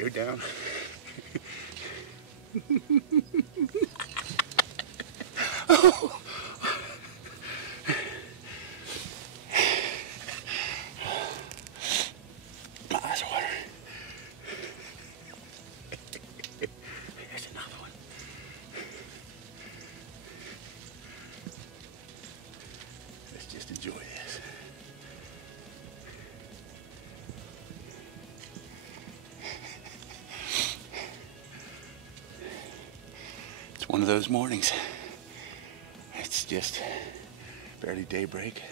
go down. Oh. Nice water. There's another one. Let's just enjoy this. It's one of those mornings. It's just barely daybreak.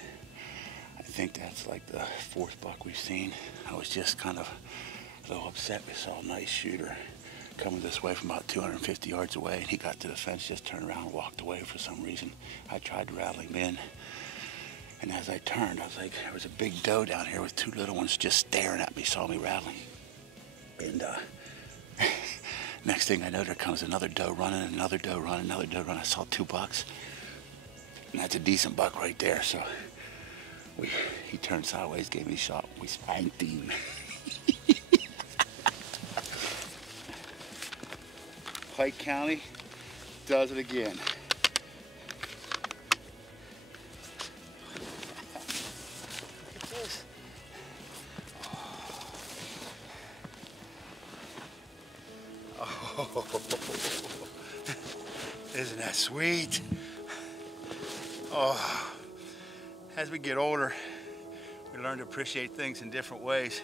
I think that's like the 4th buck we've seen. I was just kind of a little upset. We saw a nice shooter coming this way from about 250 yards away, and he got to the fence, just turned around and walked away for some reason. I tried to rattle him in, and as I turned, I was like, there was a big doe down here with 2 little ones just staring at me, saw me rattling. And next thing I know, there comes another doe running, another doe running, another doe running. I saw 2 bucks. And that's a decent buck right there. So he turned sideways, gave me a shot. We spanked him. Pike County does it again. Look at this. Oh. Isn't that sweet? Oh, as we get older, we learn to appreciate things in different ways.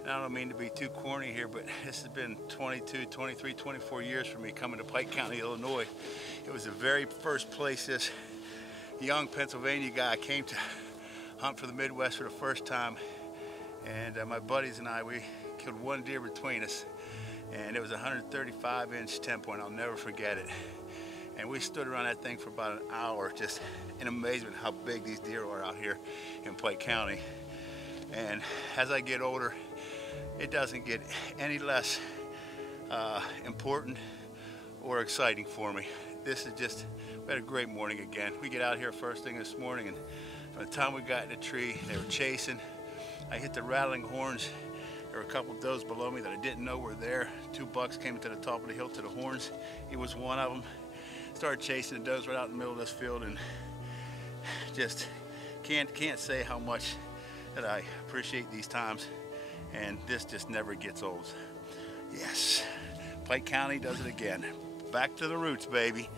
And I don't mean to be too corny here, but this has been 22, 23, 24 years for me coming to Pike County, Illinois. It was the very first place this young Pennsylvania guy came to hunt for the Midwest for the first time. And my buddies and I, we killed 1 deer between us. And it was a 135-inch 10-point. I'll never forget it. And we stood around that thing for about an hour, just in amazement how big these deer are out here in Pike County. And as I get older, it doesn't get any less important or exciting for me. This is just, we had a great morning again. We get out here first thing this morning, and from the time we got in the tree, they were chasing. I hit the rattling horns. There were a couple of does below me that I didn't know were there. 2 bucks came to the top of the hill to the horns. He was one of them. Started chasing the does right out in the middle of this field, and just can't say how much that I appreciate these times, and this just never gets old. Yes, Pike County does it again. Back to the roots, baby.